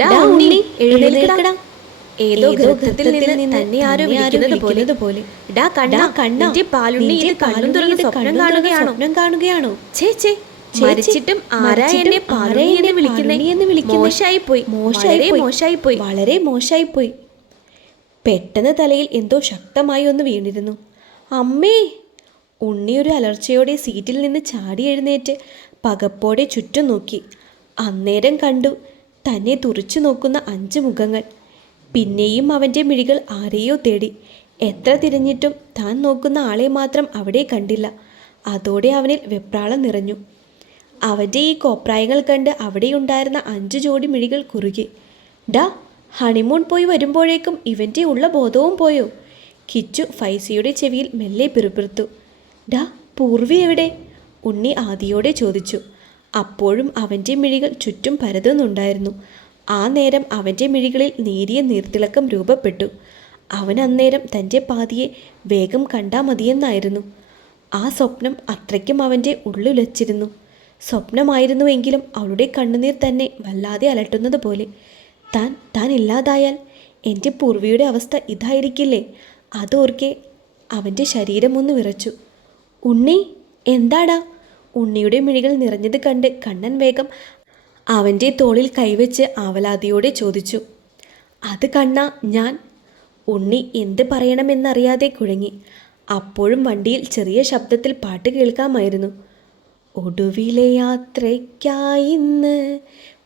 ഡാ ഉണ്ണി, എഴുന്നേൽക്കടാ. ഏതോ ഗർത്തത്തിൽ നിന്ന് തന്നെ ആരോ വിളിക്കുന്നത് പോലെ. ഡാ കണ്ണാ, നിന്റെ പാലുണ്ണി ഇത് കണ്ണും തുറന്ന് സ്വപ്നം കാണുകയാണോ? ഛേ, മരിച്ചിട്ടും ആരാ എന്നെ പാലുണ്ണി എന്ന് വിളിക്കുന്നേ? മോശായിപ്പോയി, വളരെ മോശായിപ്പോയി. പെട്ടെന്ന് തലയിൽ എന്തോ ശക്തമായി ഒന്ന് വീണിരുന്നു. അമ്മേ! ഉണ്ണി ഒരു അലർച്ചയോടെ സീറ്റിൽ നിന്ന് ചാടി എഴുന്നേറ്റ് പകപ്പോടെ ചുറ്റും നോക്കി. അന്നേരം കണ്ടു തന്നെ തുറിച്ചു നോക്കുന്ന 5 മുഖങ്ങൾ. പിന്നെയും അവൻ്റെ മിഴികൾ ആരെയോ തേടി. എത്ര തിരഞ്ഞിട്ടും താൻ നോക്കുന്ന ആളെ മാത്രം അവിടെ കണ്ടില്ല. അതോടെ അവനിൽ വെപ്രാളം നിറഞ്ഞു. അവൻ്റെ ഈ കോപ്രായങ്ങൾ കണ്ട് അവിടെയുണ്ടായിരുന്ന 5 ജോഡി മിഴികൾ കുറുകി. ഡാ, ഹണിമൂൺ പോയി വരുമ്പോഴേക്കും ഇവൻ്റെ ഉള്ള ബോധവും പോയോ? കിച്ചു ഫൈസിയുടെ ചെവിയിൽ മെല്ലെ പിറുപിറുത്തു. ഡാ, പൂർവി എവിടെ? ഉണ്ണി ആദിയോടെ ചോദിച്ചു. അപ്പോഴും അവൻ്റെ മിഴികൾ ചുറ്റും പരതുന്നുണ്ടായിരുന്നു. ആ നേരം അവൻ്റെ മിഴികളിൽ നേരിയ നീർത്തിളക്കം രൂപപ്പെട്ടു. അവൻ അന്നേരം തൻ്റെ പാതിയെ വേഗം കണ്ടാ മതിയെന്നായിരുന്നു. ആ സ്വപ്നം അത്രയ്ക്കും അവൻ്റെ ഉള്ളുലച്ചിരുന്നു. സ്വപ്നമായിരുന്നുവെങ്കിലും അവളുടെ കണ്ണുനീർ തന്നെ വല്ലാതെ അലട്ടുന്നത് പോലെ. താൻ ഇല്ലാതായാൽ എൻ്റെ പൂർവിയുടെ അവസ്ഥ ഇതായിരിക്കില്ലേ? അതോർക്കെ അവൻ്റെ ശരീരമൊന്ന് വിറച്ചു. ഉണ്ണി, എന്താടാ? ഉണ്ണിയുടെ മിഴികൾ നിറഞ്ഞത് കണ്ട് കണ്ണൻ വേഗം അവൻ്റെ തോളിൽ കൈവച്ച് ആവലാതിയോടെ ചോദിച്ചു. അത് കണ്ണാ, ഞാൻ. ഉണ്ണി എന്ത് പറയണമെന്നറിയാതെ കുഴങ്ങി. അപ്പോഴും വണ്ടിയിൽ ചെറിയ ശബ്ദത്തിൽ പാട്ട് കേൾക്കാമായിരുന്നു. ഒടുവിലെ യാത്രയ്ക്കായിന്ന്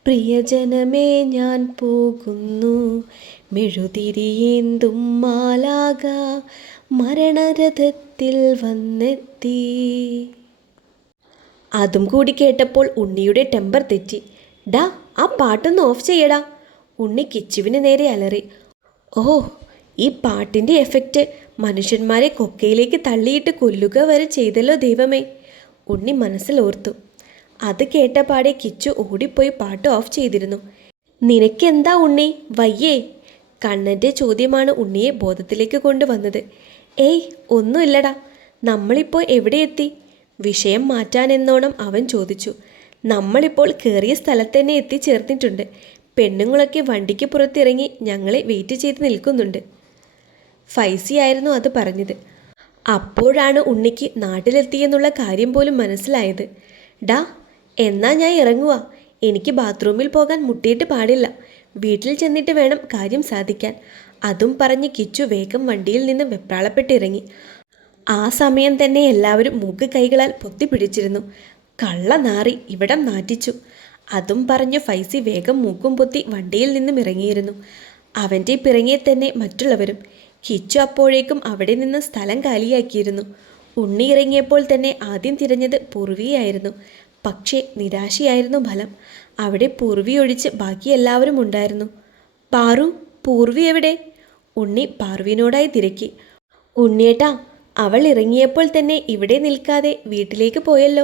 പ്രിയജനമേ ഞാൻ പോകുന്നു, മെഴുതിരിയേന്തും മാലാക മരണരഥത്തിൽ വന്നെത്തി. അതും കൂടി കേട്ടപ്പോൾ ഉണ്ണിയുടെ ടെമ്പർ തെറ്റി. ഡാ, ആ പാട്ടൊന്ന് ഓഫ് ചെയ്യടാ. ഉണ്ണി കിച്ചുവിന് നേരെ അലറി. ഓ, ഈ പാട്ടിൻ്റെ എഫക്റ്റ് മനുഷ്യന്മാരെ കൊക്കയിലേക്ക് തള്ളിയിട്ട് കൊല്ലുക വരെ ചെയ്തല്ലോ ദൈവമേ, ഉണ്ണി മനസ്സിലോർത്തു. അത് കേട്ടപാടെ കിച്ചു ഓടിപ്പോയി പാട്ട് ഓഫ് ചെയ്തിരുന്നു. നിനക്കെന്താ ഉണ്ണി, വയ്യേ? കണ്ണൻ്റെ ചോദ്യമാണ് ഉണ്ണിയെ ബോധത്തിലേക്ക് കൊണ്ടുവന്നത്. ഏയ്, ഒന്നുമില്ലടാ. നമ്മളിപ്പോൾ എവിടെ എത്തി? വിഷയം മാറ്റാനെന്നോണം അവൻ ചോദിച്ചു. നമ്മളിപ്പോൾ കയറിയ സ്ഥലത്ത് തന്നെ എത്തിച്ചേർന്നിട്ടുണ്ട്. പെണ്ണുങ്ങളൊക്കെ വണ്ടിക്ക് പുറത്തിറങ്ങി ഞങ്ങളെ വെയിറ്റ് ചെയ്ത് നിൽക്കുന്നുണ്ട്. ഫൈസിയായിരുന്നു അത് പറഞ്ഞത്. അപ്പോഴാണ് ഉണ്ണിക്ക് നാട്ടിലെത്തിയെന്നുള്ള കാര്യം പോലും മനസ്സിലായത്. ഡാ, എന്നാ ഞാൻ ഇറങ്ങുക. എനിക്ക് ബാത്റൂമിൽ പോകാൻ മുട്ടിയിട്ട് പാടില്ല. വീട്ടിൽ ചെന്നിട്ട് വേണം കാര്യം സാധിക്കാൻ. അതും പറഞ്ഞ് കിച്ചു വേഗം വണ്ടിയിൽ നിന്ന് വെപ്രാളപ്പെട്ടിറങ്ങി. ആ സമയം തന്നെ എല്ലാവരും മൂക്ക് കൈകളാൽ പൊത്തിപ്പിടിച്ചിരുന്നു. കള്ള നാറി, ഇവിടം നാറ്റിച്ചു. അതും പറഞ്ഞ് ഫൈസി വേഗം മൂക്കും പൊത്തി വണ്ടിയിൽ നിന്നും ഇറങ്ങിയിരുന്നു. അവൻ്റെ പിറകെ തന്നെ മറ്റുള്ളവരും. കിച്ചു അപ്പോഴേക്കും അവിടെ നിന്ന് സ്ഥലം കാലിയാക്കിയിരുന്നു. ഉണ്ണി ഇറങ്ങിയപ്പോൾ തന്നെ ആദ്യം തിരഞ്ഞത് പൂർവിയായിരുന്നു. പക്ഷേ നിരാശയായിരുന്നു ഫലം. അവിടെ പൂർവി ഒഴിച്ച് ബാക്കി എല്ലാവരും ഉണ്ടായിരുന്നു. പാറു, പൂർവി എവിടെ? ഉണ്ണി പാർവിനോടായി തിരക്കി. ഉണ്ണിയേട്ടാ, അവൾ ഇറങ്ങിയപ്പോൾ തന്നെ ഇവിടെ നിൽക്കാതെ വീട്ടിലേക്ക് പോയല്ലോ.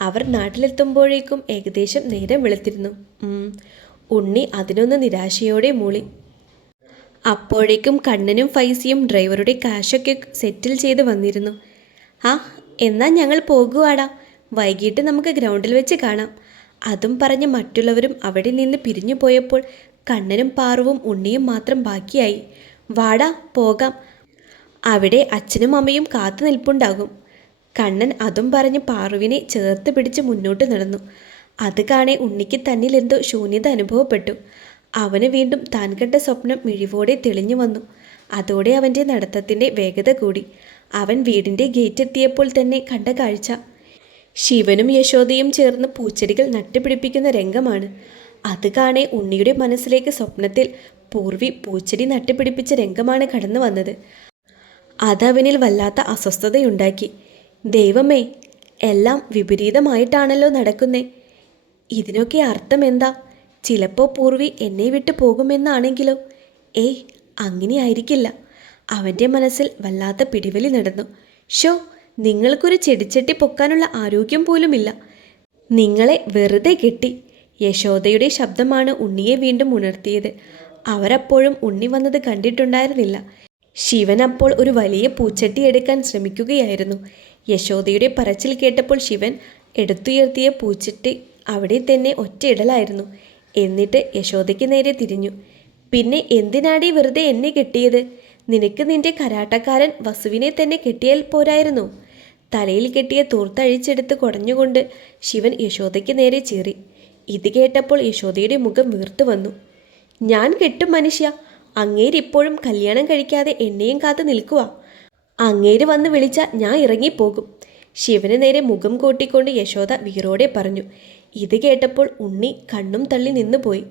അവർ നാട്ടിലെത്തുമ്പോഴേക്കും ഏകദേശം നേരം വെളുത്തിരുന്നു. ഉണ്ണി അതിനൊന്ന് നിരാശയോടെ മൂളി. അപ്പോഴേക്കും കണ്ണനും ഫൈസിയും ഡ്രൈവറുടെ കാശൊക്കെ സെറ്റിൽ ചെയ്ത് വന്നിരുന്നു. എന്നാൽ ഞങ്ങൾ പോകുവാടാ. വൈകിട്ട് നമുക്ക് ഗ്രൗണ്ടിൽ വെച്ച് കാണാം. അതും പറഞ്ഞ് മറ്റുള്ളവരും അവിടെ നിന്ന് പിരിഞ്ഞു പോയപ്പോൾ കണ്ണനും പാറുവും ഉണ്ണിയും മാത്രം ബാക്കിയായി. വാടാ, പോകാം. അവിടെ അച്ഛനും അമ്മയും കാത്തു നിൽപ്പുണ്ടാകും. കണ്ണൻ അതും പറഞ്ഞ് പാറുവിനെ ചേർത്ത് പിടിച്ച് മുന്നോട്ട് നടന്നു. അത് കാണെ ഉണ്ണിക്ക് തന്നിലെന്തോ ശൂന്യത അനുഭവപ്പെട്ടു. അവന് വീണ്ടും താൻ കണ്ട സ്വപ്നം മിഴിവോടെ തെളിഞ്ഞു വന്നു. അതോടെ അവൻ്റെ നടത്തത്തിൻ്റെ വേഗത കൂടി. അവൻ വീടിൻ്റെ ഗേറ്റ് എത്തിയപ്പോൾ തന്നെ കണ്ട കാഴ്ച ശിവനും യശോദയും ചേർന്ന് പൂച്ചെടികൾ നട്ടുപിടിപ്പിക്കുന്ന രംഗമാണ്. അത് കാണെ ഉണ്ണിയുടെ മനസ്സിലേക്ക് സ്വപ്നത്തിൽ പൂർവി പൂച്ചെടി നട്ടുപിടിപ്പിച്ച രംഗമാണ് കടന്നു വന്നത്. അതവനിൽ വല്ലാത്ത അസ്വസ്ഥതയുണ്ടാക്കി. ദൈവമേ, എല്ലാം വിപരീതമായിട്ടാണല്ലോ നടക്കുന്നേ. ഇതിനൊക്കെ അർത്ഥം എന്താ? ചിലപ്പോൾ പൂർവി എന്നെ വിട്ടു പോകുമെന്നാണെങ്കിലോ? ഏയ്, അങ്ങനെ ആയിരിക്കില്ല. അവൻ്റെ മനസ്സിൽ വല്ലാത്ത പിടിവലി നടന്നു. ഷോ, നിങ്ങൾക്കൊരു ചെടിച്ചട്ടി പൊക്കാനുള്ള ആരോഗ്യം പോലുമില്ല. നിങ്ങളെ വെറുതെ കെട്ടി. യശോദയുടെ ശബ്ദമാണ് ഉണ്ണിയെ വീണ്ടും ഉണർത്തിയത്. അവരപ്പോഴും ഉണ്ണി വന്നത് കണ്ടിട്ടുണ്ടായിരുന്നില്ല. ശിവൻ അപ്പോൾ ഒരു വലിയ പൂച്ചട്ടി എടുക്കാൻ ശ്രമിക്കുകയായിരുന്നു. യശോദയുടെ പറച്ചിൽ കേട്ടപ്പോൾ ശിവൻ എടുത്തുയർത്തിയ പൂച്ചട്ടി അവിടെ തന്നെ ഒറ്റയിടലായിരുന്നു. എന്നിട്ട് യശോദയ്ക്ക് നേരെ തിരിഞ്ഞു. പിന്നെ എന്തിനാടി വെറുതെ എന്നെ കെട്ടിയത്? നിനക്ക് നിന്റെ കരാട്ടക്കാരൻ വസുവിനെ തന്നെ കെട്ടിയാൽ പോരായിരുന്നു? തലയിൽ കെട്ടിയ തൂർത്തഴിച്ചെടുത്ത് കുടഞ്ഞുകൊണ്ട് ശിവൻ യശോദയ്ക്ക് നേരെ ചീറി. ഇത് കേട്ടപ്പോൾ യശോദയുടെ മുഖം വീർത്തു വന്നു. ഞാൻ കെട്ടും മനുഷ്യ, അങ്ങേരിപ്പോഴും കല്യാണം കഴിക്കാതെ എന്നെയും കാത്ത് നിൽക്കുക. അങ്ങേര് വന്ന് വിളിച്ചാൽ ഞാൻ ഇറങ്ങിപ്പോകും. ശിവന് നേരെ മുഖം കൂട്ടിക്കൊണ്ട് യശോദ വീറോടെ പറഞ്ഞു. ഇത് കേട്ടപ്പോൾ ഉണ്ണി കണ്ണും തള്ളി നിന്നുപോയി.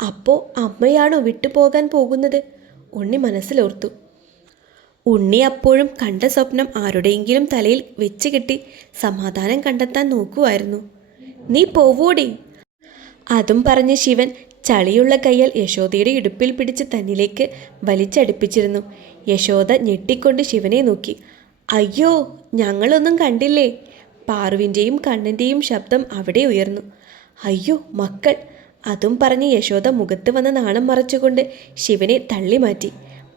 അപ്പോൾ അമ്മയാണോ വിട്ടുപോകാൻ പോകുന്നത്? ഉണ്ണി മനസ്സിലോർത്തു. ഉണ്ണി അപ്പോഴും കണ്ട സ്വപ്നം ആരുടെയെങ്കിലും തലയിൽ വെച്ച് കെട്ടി സമാധാനം കണ്ടെത്താൻ നോക്കുമായിരുന്നു. നീ പോവൂടി. അതും പറഞ്ഞ് ശിവൻ ചളിയുള്ള കയ്യാൽ യശോദയുടെ ഇടുപ്പിൽ പിടിച്ച് തന്നിലേക്ക് വലിച്ചടുപ്പിച്ചിരുന്നു. യശോദ ഞെട്ടിക്കൊണ്ട് ശിവനെ നോക്കി. അയ്യോ, ഞങ്ങളൊന്നും കണ്ടില്ലേ? പാറുവിൻ്റെയും കണ്ണൻ്റെയും ശബ്ദം അവിടെ ഉയർന്നു. അയ്യോ മക്കൾ. അതും പറഞ്ഞ് യശോദ മുഖത്ത് വന്ന നാണം മറച്ചുകൊണ്ട് ശിവനെ തള്ളി മാറ്റി.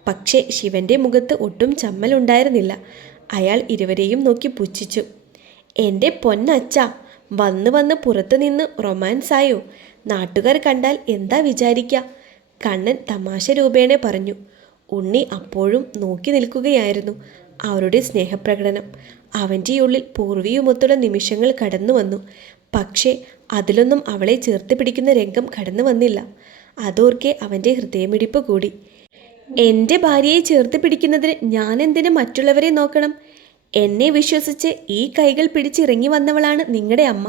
പക്ഷേ ശിവൻ്റെ മുഖത്ത് ഒട്ടും ചമ്മലുണ്ടായിരുന്നില്ല. അയാൾ ഇരുവരെയും നോക്കി പുച്ഛിച്ചു. എൻ്റെ പൊന്നച്ഛ, വന്ന് വന്ന് പുറത്തു നിന്ന് റൊമാൻസായോ? നാട്ടുകാർ കണ്ടാൽ എന്താ വിചാരിക്കുക? കണ്ണൻ തമാശ രൂപേണ പറഞ്ഞു. ഉണ്ണി അപ്പോഴും നോക്കി നിൽക്കുകയായിരുന്നു അവരുടെ സ്നേഹപ്രകടനം. അവൻ്റെ ഉള്ളിൽ പൂർവിയുമൊത്തുള്ള നിമിഷങ്ങൾ കടന്നു വന്നു. പക്ഷേ അതിലൊന്നും അവളെ ചേർത്ത് പിടിക്കുന്ന രംഗം കടന്നു വന്നില്ല. അതോർക്കെ അവൻ്റെ ഹൃദയമിടിപ്പ് കൂടി. എൻ്റെ ഭാര്യയെ ചേർത്ത് പിടിക്കുന്നതിന് ഞാനെന്തിന് മറ്റുള്ളവരെ നോക്കണം? എന്നെ വിശ്വസിച്ച് ഈ കൈകൾ പിടിച്ചിറങ്ങി വന്നവളാണ് നിങ്ങളുടെ അമ്മ.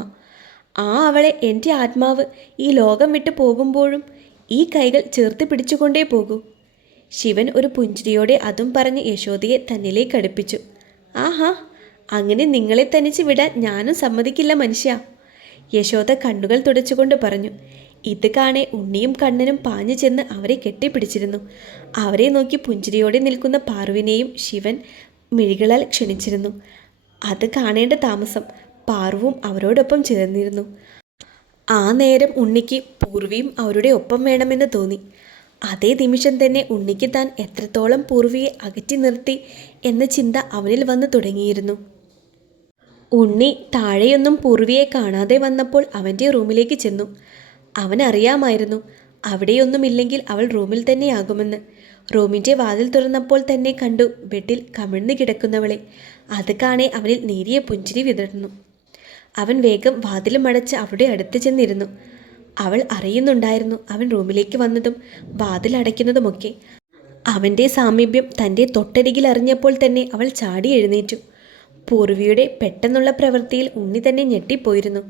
ആ അവളെ എൻ്റെ ആത്മാവ് ഈ ലോകം വിട്ട് പോകുമ്പോഴും ഈ കൈകൾ ചേർത്ത് പിടിച്ചുകൊണ്ടേ പോകൂ. ശിവൻ ഒരു പുഞ്ചിരിയോടെ അതും പറഞ്ഞ് യശോദയെ തന്നിലേക്ക് അടുപ്പിച്ചു. ആഹാ, അങ്ങനെ നിങ്ങളെ തനിച്ച് വിടാൻ ഞാനും സമ്മതിക്കില്ല മനുഷ്യ. യശോദ കണ്ണുകൾ തുടച്ചുകൊണ്ട് പറഞ്ഞു. ഇത് കാണെ ഉണ്ണിയും കണ്ണനും പാഞ്ഞു ചെന്ന് അവരെ കെട്ടിപ്പിടിച്ചിരുന്നു. അവരെ നോക്കി പുഞ്ചിരിയോടെ നിൽക്കുന്ന പാറുവിനെയും ശിവൻ മിഴികളാൽ ക്ഷണിച്ചിരുന്നു. അത് കാണേണ്ട താമസം പാറുവും അവരോടൊപ്പം ചേർന്നിരുന്നു. ആ നേരം ഉണ്ണിക്ക് പൂർവിയും അവരുടെ ഒപ്പം വേണമെന്ന് തോന്നി. അതേ നിമിഷം തന്നെ ഉണ്ണിക്ക് താൻ എത്രത്തോളം പൂർവിയെ അകറ്റി നിർത്തി എന്ന ചിന്ത അവനിൽ വന്നു തുടങ്ങിയിരുന്നു. ഉണ്ണി താഴെയൊന്നും പൂർവിയെ കാണാതെ വന്നപ്പോൾ അവൻ്റെ റൂമിലേക്ക് ചെന്നു. അവനറിയാമായിരുന്നു അവിടെയൊന്നുമില്ലെങ്കിൽ അവൾ റൂമിൽ തന്നെയാകുമെന്ന്. റൂമിൻ്റെ വാതിൽ തുറന്നപ്പോൾ തന്നെ കണ്ടു ബെഡിൽ കമിഴ്ന്നു കിടക്കുന്നവളെ. അത് കാണെ അവനിൽ നേരിയ പുഞ്ചിരി വിതർന്നു. അവൻ വേഗം വാതിലും അടച്ച് അവളുടെ അടുത്ത് ചെന്നിരുന്നു. അവൾ അറിയുന്നുണ്ടായിരുന്നു അവൻ റൂമിലേക്ക് വന്നതും വാതിൽ അടയ്ക്കുന്നതുമൊക്കെ. അവൻ്റെ സാമീപ്യം തൻ്റെ തൊട്ടരികിൽ അറിഞ്ഞപ്പോൾ തന്നെ അവൾ ചാടി എഴുന്നേറ്റു. പൂർവിയുടെ പെട്ടെന്നുള്ള പ്രവൃത്തിയിൽ ഉണ്ണി തന്നെ ഞെട്ടിപ്പോയിരുന്നു.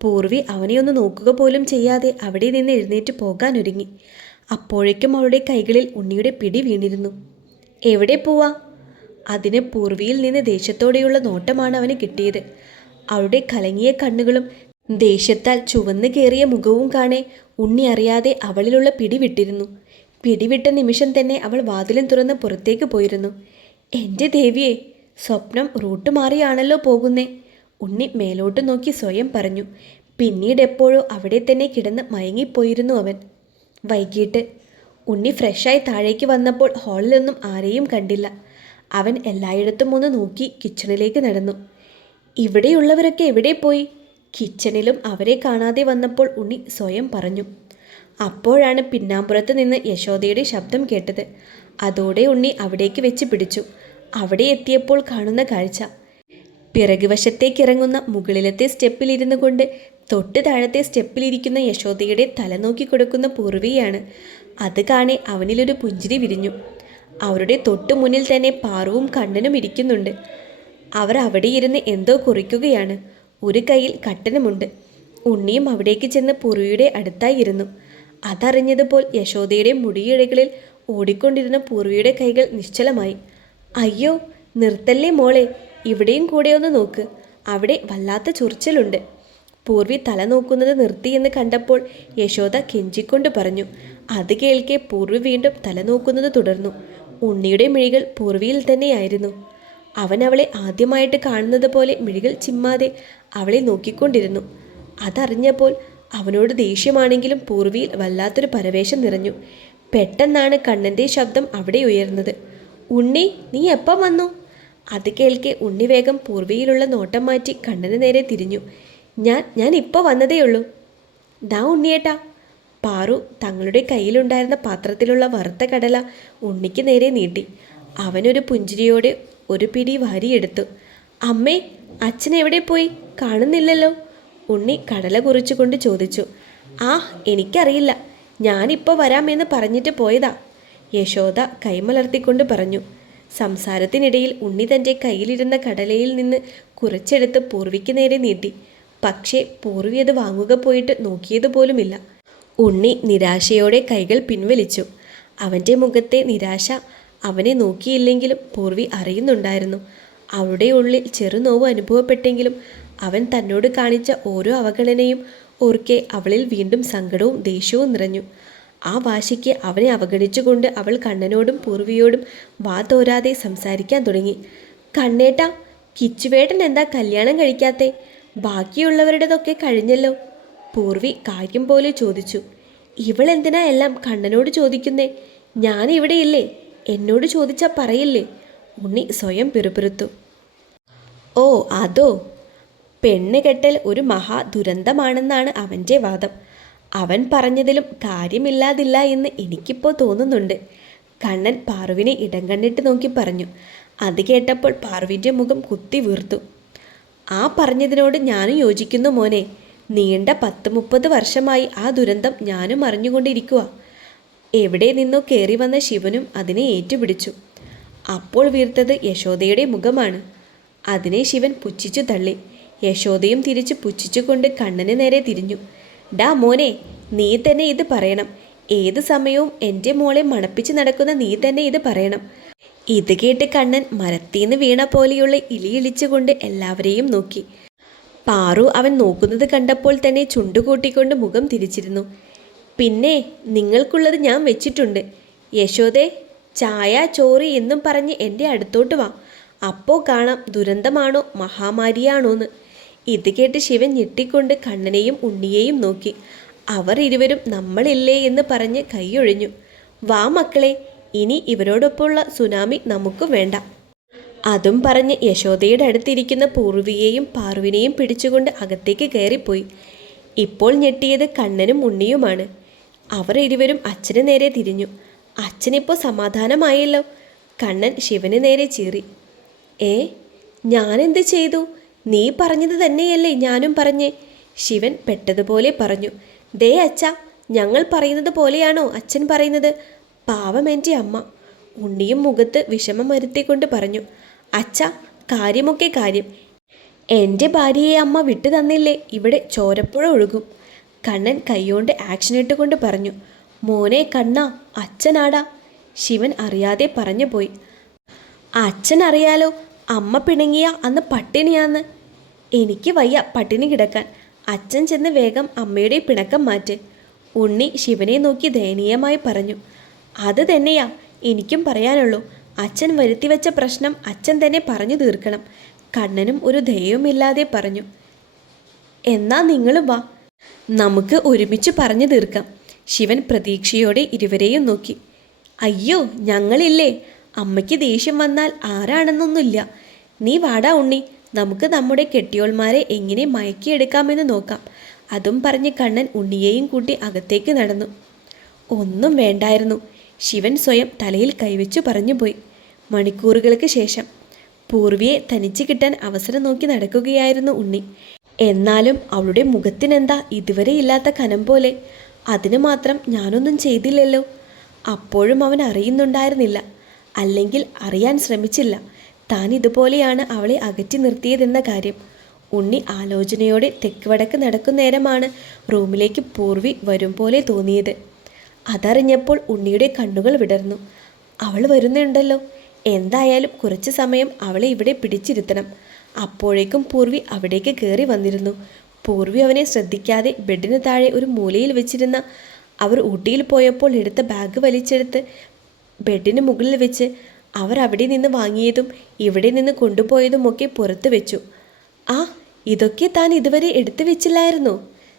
പൂർവി അവനെ ഒന്ന് നോക്കുക പോലും ചെയ്യാതെ അവിടെ നിന്ന് എഴുന്നേറ്റ് പോകാനൊരുങ്ങി. അപ്പോഴേക്കും അവളുടെ കൈകളിൽ ഉണ്ണിയുടെ പിടി വീണിരുന്നു. എവിടെ പോവാ? അതിന് പൂർവിയിൽ നിന്ന് ദേഷ്യത്തോടെയുള്ള നോട്ടമാണ് അവന് കിട്ടിയത്. അവളുടെ കലങ്ങിയ കണ്ണുകളും ദേഷ്യത്താൽ ചുവന്നു കയറിയ മുഖവും കാണെ ഉണ്ണി അറിയാതെ അവളിലുള്ള പിടിവിട്ടിരുന്നു. പിടിവിട്ട നിമിഷം തന്നെ അവൾ വാതിലും തുറന്ന് പുറത്തേക്ക് പോയിരുന്നു. എൻ്റെ ദേവിയെ, സ്വപ്നം റൂട്ട് മാറിയാണല്ലോ പോകുന്നേ. ഉണ്ണി മേലോട്ട് നോക്കി സ്വയം പറഞ്ഞു. പിന്നീട് എപ്പോഴോ അവിടെ തന്നെ കിടന്ന് മയങ്ങിപ്പോയിരുന്നു അവൻ. വൈകിട്ട് ഉണ്ണി ഫ്രഷായി താഴേക്ക് വന്നപ്പോൾ ഹാളിലൊന്നും ആരെയും കണ്ടില്ല. അവൻ എല്ലായിടത്തും ഒന്ന് നോക്കി കിച്ചണിലേക്ക് നടന്നു. ഇവിടെയുള്ളവരൊക്കെ എവിടെ പോയി? കിച്ചണിലും അവരെ കാണാതെ വന്നപ്പോൾ ഉണ്ണി സ്വയം പറഞ്ഞു. അപ്പോഴാണ് പിന്നാമ്പുറത്ത് നിന്ന് യശോദയുടെ ശബ്ദം കേട്ടത്. അതോടെ ഉണ്ണി അവിടേക്ക് വെച്ച് പിടിച്ചു. അവിടെ എത്തിയപ്പോൾ കാണുന്ന കാഴ്ച, പിറകുവശത്തേക്കിറങ്ങുന്ന മുകളിലത്തെ സ്റ്റെപ്പിലിരുന്നു കൊണ്ട് തൊട്ട് താഴത്തെ സ്റ്റെപ്പിലിരിക്കുന്ന യശോദയുടെ തല നോക്കി കൊടുക്കുന്ന പൂർവിയാണ്. അത് കാണെ അവനിലൊരു പുഞ്ചിരി വിരിഞ്ഞു. അവരുടെ തൊട്ടു മുന്നിൽ തന്നെ പാറുവും കണ്ണനും ഇരിക്കുന്നുണ്ട്. അവർ അവിടെ ഇരുന്ന് എന്തോ കുറിക്കുകയാണ്. ഒരു കയ്യിൽ കട്ടനുമുണ്ട്. ഉണ്ണിയും അവിടേക്ക് ചെന്ന് പൂർവിയുടെ അടുത്തായി ഇരുന്നു. അതറിഞ്ഞതുപോൽ യശോദയുടെ മുടിയിഴകളിൽ ഓടിക്കൊണ്ടിരുന്ന പൂർവിയുടെ കൈകൾ നിശ്ചലമായി. അയ്യോ, നിർത്തല്ലേ മോളെ, ഇവിടെയും കൂടെ ഒന്ന് നോക്ക്, അവിടെ വല്ലാത്ത ചൊറിച്ചിലുണ്ട്. പൂർവി തല നോക്കുന്നത് നിർത്തിയെന്ന് കണ്ടപ്പോൾ യശോദ കെഞ്ചിക്കൊണ്ട് പറഞ്ഞു. അത് കേൾക്കെ പൂർവി വീണ്ടും തല നോക്കുന്നത് തുടർന്നു. ഉണ്ണിയുടെ മിഴികൾ പൂർവിയിൽ തന്നെയായിരുന്നു. അവൻ അവളെ ആദ്യമായിട്ട് കാണുന്നത് പോലെ മിഴികൾ ചിമ്മാതെ അവളെ നോക്കിക്കൊണ്ടിരുന്നു. അതറിഞ്ഞപ്പോൾ അവനോട് ദേഷ്യമാണെങ്കിലും പൂർവിയിൽ വല്ലാത്തൊരു പരവേശം നിറഞ്ഞു. പെട്ടെന്നാണ് കണ്ണൻ്റെ ശബ്ദം അവിടെ ഉയർന്നത്. ഉണ്ണി, നീ എപ്പം വന്നു? അത് കേൾക്കെ ഉണ്ണി വേഗം പൂർവിയിലുള്ള നോട്ടം മാറ്റി കണ്ണന് നേരെ തിരിഞ്ഞു. ഞാൻ ഇപ്പോൾ വന്നതേയുള്ളൂ. ദാ ഉണ്ണിയേട്ടാ. പാറു തങ്ങളുടെ കയ്യിലുണ്ടായിരുന്ന പാത്രത്തിലുള്ള വറുത്ത കടല ഉണ്ണിക്ക് നേരെ നീട്ടി. അവനൊരു പുഞ്ചിരിയോടെ ഒരു പിടി വാരിയെടുത്തു. അമ്മേ, അച്ഛൻ എവിടെ പോയി? കാണുന്നില്ലല്ലോ. ഉണ്ണി കടല കുറിച്ചുകൊണ്ട് ചോദിച്ചു. ആ, എനിക്കറിയില്ല, ഞാനിപ്പോൾ വരാമെന്ന് പറഞ്ഞിട്ട് പോയതാ, യശോദ കൈമലർത്തിക്കൊണ്ട് പറഞ്ഞു. സംസാരത്തിനിടയിൽ ഉണ്ണി തൻ്റെ കയ്യിലിരുന്ന കടലയിൽ നിന്ന് കുറച്ചെടുത്ത് പൂർവിക്ക് നേരെ നീട്ടി. പക്ഷേ പൂർവി അത് വാങ്ങുക പോയിട്ട് നോക്കിയതുപോലുമില്ല. ഉണ്ണി നിരാശയോടെ കൈകൾ പിൻവലിച്ചു. അവൻ്റെ മുഖത്തെ നിരാശ അവനെ നോക്കിയില്ലെങ്കിലും പൂർവി അറിയുന്നുണ്ടായിരുന്നു. അവളുടെ ഉള്ളിൽ ചെറുനോവ് അനുഭവപ്പെട്ടെങ്കിലും അവൻ തന്നോട് കാണിച്ച ഓരോ അവഗണനയും ഓർക്കെ അവളിൽ വീണ്ടും സങ്കടവും ദേഷ്യവും നിറഞ്ഞു. ആ വാശിക്ക് അവനെ അവഗണിച്ചുകൊണ്ട് അവൾ കണ്ണനോടും പൂർവിയോടും വാ തോരാതെ സംസാരിക്കാൻ തുടങ്ങി. കണ്ണേട്ടാ, കിച്ചുവേട്ടൻ എന്താ കല്യാണം കഴിക്കാത്തേ? ബാക്കിയുള്ളവരുടേതൊക്കെ കഴിഞ്ഞല്ലോ, പൂർവി കാര്യം പോലെ ചോദിച്ചു. ഇവളെന്തിനാ എല്ലാം കണ്ണനോട് ചോദിക്കുന്നേ? ഞാനിവിടെ ഇല്ലേ, എന്നോട് ചോദിച്ചാൽ പറയില്ലേ? ഉണ്ണി സ്വയം പിറുപിറുത്തു. ഓ അതോ, പെണ്ണ് കെട്ടൽ ഒരു മഹാ ദുരന്തമാണെന്നാണ് അവൻ്റെ വാദം. അവൻ പറഞ്ഞതിലും കാര്യമില്ലാതില്ല എന്ന് എനിക്കിപ്പോൾ തോന്നുന്നുണ്ട്, കണ്ണൻ പാറുവിനെ ഇടം കണ്ണിട്ട് നോക്കി പറഞ്ഞു. അത് കേട്ടപ്പോൾ പാറുവിൻ്റെ മുഖം കുത്തി വീർത്തു. ആ പറഞ്ഞതിനോട് ഞാനും യോജിക്കുന്നു മോനെ. നീണ്ട 10-30 വർഷമായി ആ ദുരന്തം ഞാനും അറിഞ്ഞുകൊണ്ടിരിക്കുക. എവിടെ നിന്നോ കയറി വന്ന ശിവനും അതിനെ ഏറ്റുപിടിച്ചു. അപ്പോൾ വീർത്തത് യശോദയുടെ മുഖമാണ്. അതിനെ ശിവൻ പുച്ഛിച്ചു തള്ളി. യശോദയും തിരിച്ചു പുച്ഛിച്ചുകൊണ്ട് കണ്ണന് നേരെ തിരിഞ്ഞു. ഡാ മോനെ, നീ തന്നെ ഇത് പറയണം. ഏത് സമയവും എൻ്റെ മോളെ മണപ്പിച്ച് നടക്കുന്ന നീ തന്നെ ഇത് പറയണം. ഇത് കേട്ട് കണ്ണൻ മരത്തീന്ന് വീണ പോലെയുള്ള ഇളിയിളിച്ചുകൊണ്ട് എല്ലാവരെയും നോക്കി. പാറു അവൻ നോക്കുന്നത് കണ്ടപ്പോൾ തന്നെ ചുണ്ടുകൂട്ടിക്കൊണ്ട് മുഖം തിരിച്ചിരുന്നു. പിന്നെ നിങ്ങൾക്കുള്ളത് ഞാൻ വെച്ചിട്ടുണ്ട്. യശോദേ, ചായ ചോറ് എന്നും പറഞ്ഞ് എൻ്റെ അടുത്തോട്ട് വാ. അപ്പോൾ കാണാം ദുരന്തമാണോ മഹാമാരിയാണോന്ന്. ഇത് കേട്ട് ശിവൻ ഞെട്ടിക്കൊണ്ട് കണ്ണനെയും ഉണ്ണിയെയും നോക്കി. അവർ ഇരുവരും നമ്മളില്ലേ എന്ന് പറഞ്ഞ് കൈയൊഴിഞ്ഞു. വാ മക്കളെ, ഇനി ഇവരോടൊപ്പമുള്ള സുനാമി നമുക്ക് വേണ്ട. അതും പറഞ്ഞ് യശോദയുടെ അടുത്തിരിക്കുന്ന പൂർവിയെയും പാറുവിനെയും പിടിച്ചുകൊണ്ട് അകത്തേക്ക് കയറിപ്പോയി. ഇപ്പോൾ ഞെട്ടിയത് കണ്ണനും ഉണ്ണിയുമാണ്. അവർ ഇരുവരും അച്ഛന് നേരെ തിരിഞ്ഞു. അച്ഛനിപ്പോൾ സമാധാനമായല്ലോ, കണ്ണൻ ശിവന് നേരെ ചീറി. ഞാനെന്ത് ചെയ്തു? നീ പറഞ്ഞത് തന്നെയല്ലേ ഞാനും പറഞ്ഞേ, ശിവൻ പെട്ടതുപോലെ പറഞ്ഞു. ദേ അച്ഛ, ഞങ്ങൾ പറയുന്നത് പോലെയാണോ അച്ഛൻ പറയുന്നത്? പാവം എൻ്റെ അമ്മ. ഉണ്ണിയും മുഖത്ത് വിഷമം വരുത്തിക്കൊണ്ട് പറഞ്ഞു. അച്ഛ, കാര്യമൊക്കെ കാര്യം. എൻ്റെ ഭാര്യയെ അമ്മ വിട്ടു തന്നില്ലേ ഇവിടെ ചോരപ്പുഴ ഒഴുകും, കണ്ണൻ കൈകൊണ്ട് ആക്ഷൻ ഇട്ടുകൊണ്ട് പറഞ്ഞു. മോനെ കണ്ണാ, അച്ഛനാടാ, ശിവൻ അറിയാതെ പറഞ്ഞു പോയി. അച്ഛൻ അറിയാലോ, അമ്മ പിണങ്ങിയ അന്ന് പട്ടിണിയാന്ന്. എനിക്ക് വയ്യ പട്ടിണി കിടക്കാൻ. അച്ഛൻ ചെന്ന് വേഗം അമ്മയുടെ പിണക്കം മാറ്റ്, ഉണ്ണി ശിവനെ നോക്കി ദയനീയമായി പറഞ്ഞു. അത് തന്നെയാ എനിക്കും പറയാനുള്ളൂ. അച്ഛൻ വരുത്തിവെച്ച പ്രശ്നം അച്ഛൻ തന്നെ പറഞ്ഞു തീർക്കണം, കണ്ണനും ഒരു ദയവുമില്ലാതെ പറഞ്ഞു. എന്നാ നിങ്ങളും വാ, നമുക്ക് ഒരുമിച്ച് പറഞ്ഞു തീർക്കാം. ശിവൻ പ്രതീക്ഷയോടെ ഇരുവരെയും നോക്കി. അയ്യോ, ഞങ്ങളില്ലേ, അമ്മയ്ക്ക് ദേഷ്യം വന്നാൽ ആരാണെന്നൊന്നുമില്ല. നീ വാടാ ഉണ്ണി, നമുക്ക് നമ്മുടെ കെട്ടിയോൾമാരെ എങ്ങനെ മയക്കിയെടുക്കാമെന്ന് നോക്കാം. അതും പറഞ്ഞ് കണ്ണൻ ഉണ്ണിയെയും കൂട്ടി അകത്തേക്ക് നടന്നു. ഒന്നും വേണ്ടായിരുന്നു, ശിവൻ സ്വയം തലയിൽ കൈവച്ചു പറഞ്ഞുപോയി. മണിക്കൂറുകൾക്ക് ശേഷം പൂർവിയെ തനിച്ച് കിട്ടാൻ അവസരം നോക്കി നടക്കുകയായിരുന്നു ഉണ്ണി. എന്നാലും അവളുടെ മുഖത്തിനെന്താ ഇതുവരെ ഇല്ലാത്ത കനം പോലെ. അതിന് മാത്രം ഞാനൊന്നും ചെയ്തില്ലല്ലോ. അപ്പോഴും അവൻ അറിയുന്നുണ്ടായിരുന്നില്ല, അല്ലെങ്കിൽ അറിയാൻ ശ്രമിച്ചില്ല താൻ ഇതുപോലെയാണ് അവളെ അകറ്റി നിർത്തിയതെന്ന കാര്യം. ഉണ്ണി ആലോചനയോടെ തെക്ക് വടക്ക് നടക്കുന്നേരമാണ് റൂമിലേക്ക് പൂർവി വരും പോലെ തോന്നിയത്. അതറിഞ്ഞപ്പോൾ ഉണ്ണിയുടെ കണ്ണുകൾ വിടർന്നു. അവൾ വരുന്നുണ്ടല്ലോ, എന്തായാലും കുറച്ച് സമയം അവളെ ഇവിടെ പിടിച്ചിരുത്തണം. അപ്പോഴേക്കും പൂർവി അവിടേക്ക് കയറി വന്നിരുന്നു. പൂർവി അവനെ ശ്രദ്ധിക്കാതെ ബെഡിന് താഴെ ഒരു മൂലയിൽ വെച്ചിരുന്ന അവർ ഊട്ടിയിൽ പോയപ്പോൾ എടുത്ത ബാഗ് വലിച്ചെടുത്ത് ബെഡിന് മുകളിൽ വെച്ച് അവർ അവിടെ നിന്ന് വാങ്ങിയതും ഇവിടെ നിന്ന് കൊണ്ടുപോയതുമൊക്കെ പുറത്ത് വെച്ചു. ആ, ഇതൊക്കെ താൻ ഇതുവരെ എടുത്തു വെച്ചില്ലായിരുന്നോ?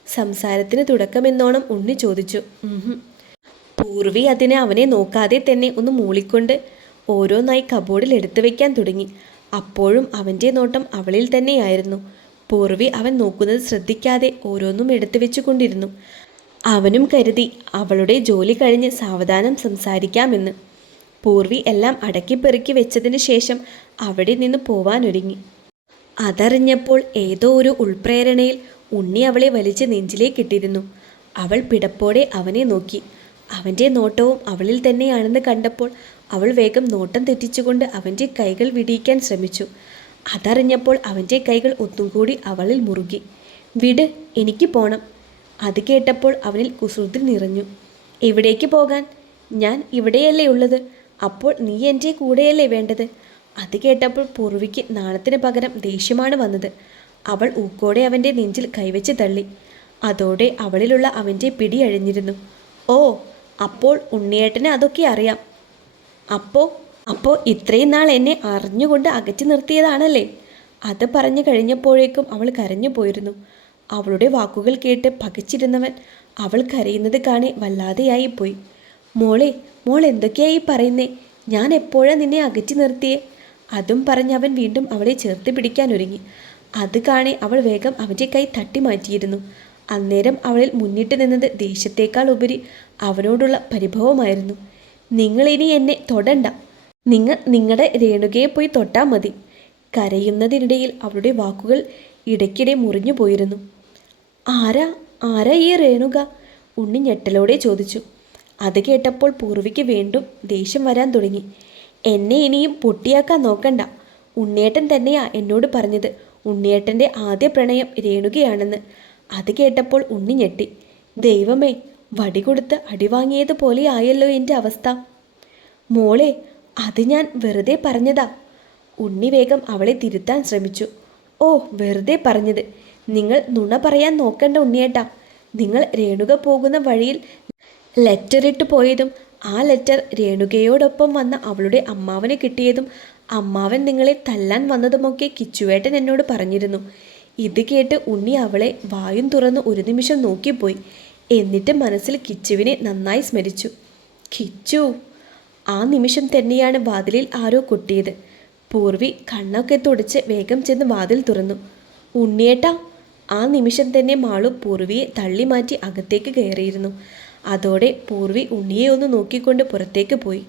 സംസാരത്തിന് തുടക്കമെന്നോണം ഉണ്ണി ചോദിച്ചു. പൂർവി അതിനെ അവനെ നോക്കാതെ തന്നെ ഒന്ന് മൂളിക്കൊണ്ട് ഓരോന്നായി കബോർഡിൽ എടുത്തു വയ്ക്കാൻ തുടങ്ങി. അപ്പോഴും അവൻ്റെ നോട്ടം അവളിൽ തന്നെയായിരുന്നു. പൂർവി അവൻ നോക്കുന്നത് ശ്രദ്ധിക്കാതെ ഓരോന്നും എടുത്തു വെച്ചുകൊണ്ടിരുന്നു. അവനും കരുതി അവളുടെ ജോലി കഴിഞ്ഞ് സാവധാനം സംസാരിക്കാമെന്ന്. പൂർവി എല്ലാം അടക്കിപ്പെറുക്കി വെച്ചതിന് ശേഷം അവിടെ നിന്ന് പോവാനൊരുങ്ങി. അതറിഞ്ഞപ്പോൾ ഏതോ ഒരു ഉൾപ്രേരണയിൽ ഉണ്ണി അവളെ വലിച്ച് നെഞ്ചിലേക്കിട്ടിരുന്നു. അവൾ പിടപ്പോടെ അവനെ നോക്കി. അവൻ്റെ നോട്ടവും അവളിൽ തന്നെയാണെന്ന് കണ്ടപ്പോൾ അവൾ വേഗം നോട്ടം തെറ്റിച്ചുകൊണ്ട് അവൻ്റെ കൈകൾ വിടിയിക്കാൻ ശ്രമിച്ചു. അതറിഞ്ഞപ്പോൾ അവൻ്റെ കൈകൾ ഒന്നും കൂടി അവളിൽ മുറുകി. വിട്, എനിക്ക് പോണം. അത് കേട്ടപ്പോൾ അവനിൽ കുസൃതി നിറഞ്ഞു. എവിടേക്ക് പോകാൻ? ഞാൻ ഇവിടെയല്ലേ ഉള്ളത്. അപ്പോൾ നീ എൻ്റെ കൂടെയല്ലേ വേണ്ടത്. അത് കേട്ടപ്പോൾ പൂർവിക്ക് നാണത്തിന് പകരം ദേഷ്യമാണ് വന്നത്. അവൾ ഊക്കോടെ അവൻ്റെ നെഞ്ചിൽ കൈവച്ച് തള്ളി. അതോടെ അവളിലുള്ള അവൻ്റെ പിടി അഴിഞ്ഞിരുന്നു. ഓ, അപ്പോൾ ഉണ്ണിയേട്ടന് അതൊക്കെ അറിയാം. അപ്പോൾ ഇത്രയും നാൾ എന്നെ അറിഞ്ഞുകൊണ്ട് അകറ്റി നിർത്തിയതാണല്ലേ. അത് പറഞ്ഞു കഴിഞ്ഞപ്പോഴേക്കും അവൾ കരഞ്ഞു പോയിരുന്നു. അവളുടെ വാക്കുകൾ കേട്ട് പകച്ചിരുന്നവൻ അവൾ കരയുന്നത് കാണി വല്ലാതെയായിപ്പോയി. മോൾ എന്തൊക്കെയായി പറയുന്നേ? ഞാൻ എപ്പോഴാണ് നിന്നെ അകറ്റി നിർത്തിയേ? അതും പറഞ്ഞവൻ വീണ്ടും അവളെ ചേർത്ത് പിടിക്കാനൊരുങ്ങി. അത് കാണെ അവൾ വേഗം അവൻ്റെ കൈ തട്ടി മാറ്റിയിരുന്നു. അന്നേരം അവളിൽ മുന്നിട്ട് നിന്നത് ദേഷ്യത്തേക്കാൾ ഉപരി അവനോടുള്ള പരിഭവമായിരുന്നു. നിങ്ങളിനി എന്നെ തൊടണ്ട. നിങ്ങളുടെ രേണുകയെ പോയി തൊട്ടാൽ മതി. കരയുന്നതിനിടയിൽ അവളുടെ വാക്കുകൾ ഇടയ്ക്കിടെ മുറിഞ്ഞു പോയിരുന്നു. ആരാ ഈ രേണുക? ഉണ്ണി ഞെട്ടലോടെ ചോദിച്ചു. അത് കേട്ടപ്പോൾ പൂർവിക്ക് വീണ്ടും ദേഷ്യം വരാൻ തുടങ്ങി. എന്നെ ഇനിയും പൊട്ടിയാക്കാൻ നോക്കണ്ട. ഉണ്ണിയേട്ടൻ തന്നെയാ എന്നോട് പറഞ്ഞത് ഉണ്ണിയേട്ടൻ്റെ ആദ്യ പ്രണയം രേണുകയാണെന്ന്. അത് കേട്ടപ്പോൾ ഉണ്ണി ഞെട്ടി. ദൈവമേ, വടി കൊടുത്ത് അടിവാങ്ങിയതുപോലെ ആയല്ലോ എൻ്റെ അവസ്ഥ. മോളെ, അത് ഞാൻ വെറുതെ പറഞ്ഞതാ. ഉണ്ണി വേഗം അവളെ തിരുത്താൻ ശ്രമിച്ചു. ഓ, വെറുതെ പറഞ്ഞത്. നിങ്ങൾ നുണ പറയാൻ നോക്കണ്ട ഉണ്ണിയേട്ടാ. നിങ്ങൾ രേണുക പോകുന്ന വഴിയിൽ ലെറ്റർ ഇട്ട് പോയതും ആ ലെറ്റർ രേണുകയോടൊപ്പം വന്ന അവളുടെ അമ്മാവന് കിട്ടിയതും അമ്മാവൻ നിങ്ങളെ തല്ലാൻ വന്നതുമൊക്കെ കിച്ചുവേട്ടൻ എന്നോട് പറഞ്ഞിരുന്നു. ഇത് കേട്ട് ഉണ്ണി അവളെ വായും തുറന്ന് ഒരു നിമിഷം നോക്കിപ്പോയി. എന്നിട്ട് മനസ്സിൽ കിച്ചുവിനെ നന്നായി സ്മരിച്ചു. കിച്ചു! ആ നിമിഷം തന്നെയാണ് വാതിലിൽ ആരോ കൊട്ടിയത്. പൂർവി കണ്ണൊക്കെ തുടച്ച് വേഗം ചെന്ന് വാതിൽ തുറന്നു. ഉണ്ണിയേട്ടാ! ആ നിമിഷം തന്നെ മാളു പൂർവിയെ തള്ളി മാറ്റി അകത്തേക്ക് കയറിയിരുന്നു. അതോടെ പൂർവി ഉണ്ണിയെ ഒന്ന് നോക്കിക്കൊണ്ട് പുറത്തേക്ക് പോയി.